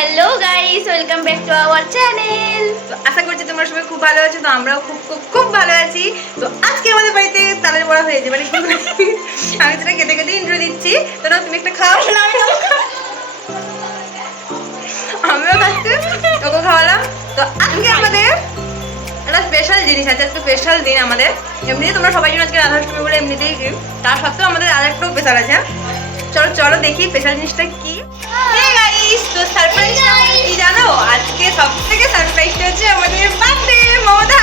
Hello guys, welcome back to our channel. তো আশা করছি তোমরা সবাই খুব ভালো আছো। তো আমরাও খুব খুব খুব ভালো আছি। তো আজকে আমাদের বাড়িতে তালের বড়া হয়েছে, মানে আমি সেটা খেতে খেতে ইন্ট্রো দিচ্ছি। তো না তুমি একটা খাও, না আমিও খাচ্ছি, তোকে খাওয়ালাম। তো আজকে আমাদের একটা স্পেশাল জিনিস আছে, আজকে স্পেশাল দিন আমাদের। এমনিতে তোমরা সবাই জন্য আজকে রাধাষ্টমী বলে এমনিতেই কি, তার সত্ত্বেও আমাদের আরেকটাও স্পেশাল আছে। চলো চলো দেখি স্পেশাল জিনিসটা কি। তো সারপ্রাইজটা কি জানো? আজকে সবথেকে সারপ্রাইজটা হচ্ছে আমাদের বার্থডে মমতা।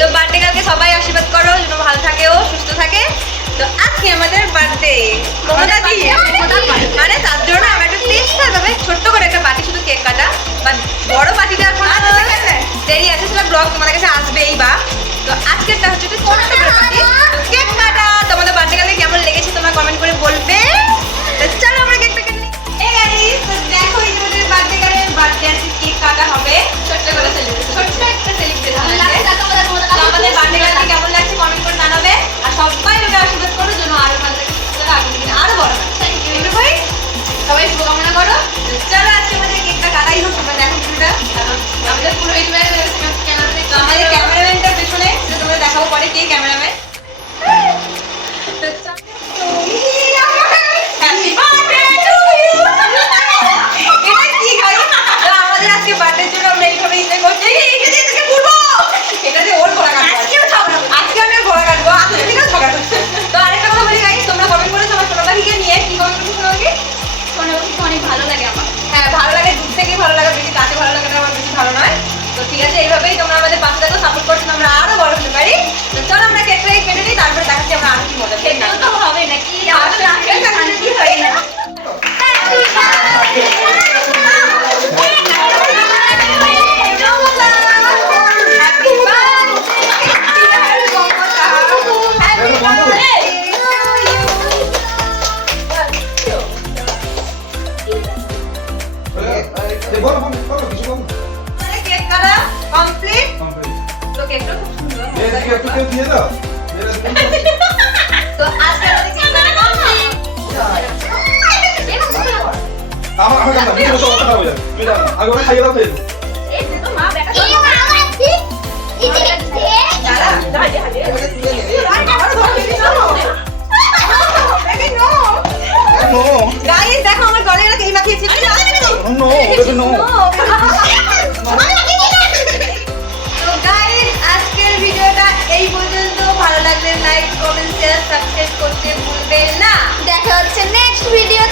তো বার্থডে কালকে সবাই আশীর্বাদ করো যেন ভালো থাকে ও সুস্থ থাকে। তো আজকে আমাদের বার্থডে মমতা দি, মানে তার জন্য আমার একটা টেস্ট হবে, ছোট্ট করে একটা পার্টি, শুধু কেক কাটা। বা বড় পার্টিটা এখন দেরি আছে, সেটা ব্লগ তোমাদের কাছে আসবেই। বা তো আজকেরটা হচ্ছে একটা ছোট্ট করে পার্টি, কেক কাটা। তোমাদের বার্থডে কালকে কেমন লেগেছে তোমরা কমেন্ট করে বলবে। তো চলো আমরা কেকটা কেটে নিই। দেখো এই আমাদের বার্থডে গার্লের বার্থডে আছে, কেক কাটা হবে ছোট্ট করে সেলিব্রেশন, ছোট্ট একটা সেলিব্রেশন আছে। তো আমাদের বার্থডে গার্লকে কেমন লাগছে কমেন্ট করে জানাবে। আর সবাই ওকে আশীর্বাদ করো যেন আরো ভালো থাকে, সুস্থ থাকে, আগামী দিনে আরো বড় হয়। থ্যাংক ইউ ভাই, সবাই শুভকামনা করো। চলো আজকে আমাদের কেকটা কাটাই হোক। তোমরা দেখো ভিডিওটা, আমাদের পুরো আমাদের ক্যামেরাম্যানটার পেছনে তোমরা দেখাবো পরে কে ক্যামেরাম্যান। আজকে বার্থডের জন্য আমরা এইভাবে ইচ্ছে করছি। এটা দিয়ে ওর ঘোড়া কাটবো, আজকে আমি ঘোড়া কাটবো, আজকে থেকেও ঝগড়া করছে। তো আরেকটা কথা বলি গাইস, তোমরা কমেন্ট করেছো আমার সোনাপাখিকে নিয়ে, কি কমেন্ট করেছো সোনাপাখি? সোনাপাখিকে অনেক ভালো লাগে আমার। হ্যাঁ ভালো লাগে, দূর থেকেই ভালো লাগে, বেশি কাছে ভালো লাগাটা আমার বেশি ভালো নয়। তো ঠিক আছে, এইভাবেই তোমরা আমাদের পাশে থাকো, সাপোর্ট করছো, আমরা আরো বড় হতে পারি। তো চলো আমরা কেকটাই কেটে নিই, তারপরে দেখাচ্ছি আমরা আরো কি মজা করি। খেতেও তো হবে নাকি, আসলে শান্তি হয় না। কেক কাটা কমপ্লিট। তো কেকটা খুব সুন্দর। তো আজকে আমাদের কেক কাটা কমপ্লিট। গাইস দেখো আমার গলে গেলে কেই মাখিয়েছি। তো গাইস আজকের ভিডিওটা এই পর্যন্ত। ভালো লাগলে লাইক কমেন্ট শেয়ার সাবস্ক্রাইব করতে ভুলবেন না। দেখা হচ্ছে নেক্সট ভিডিও।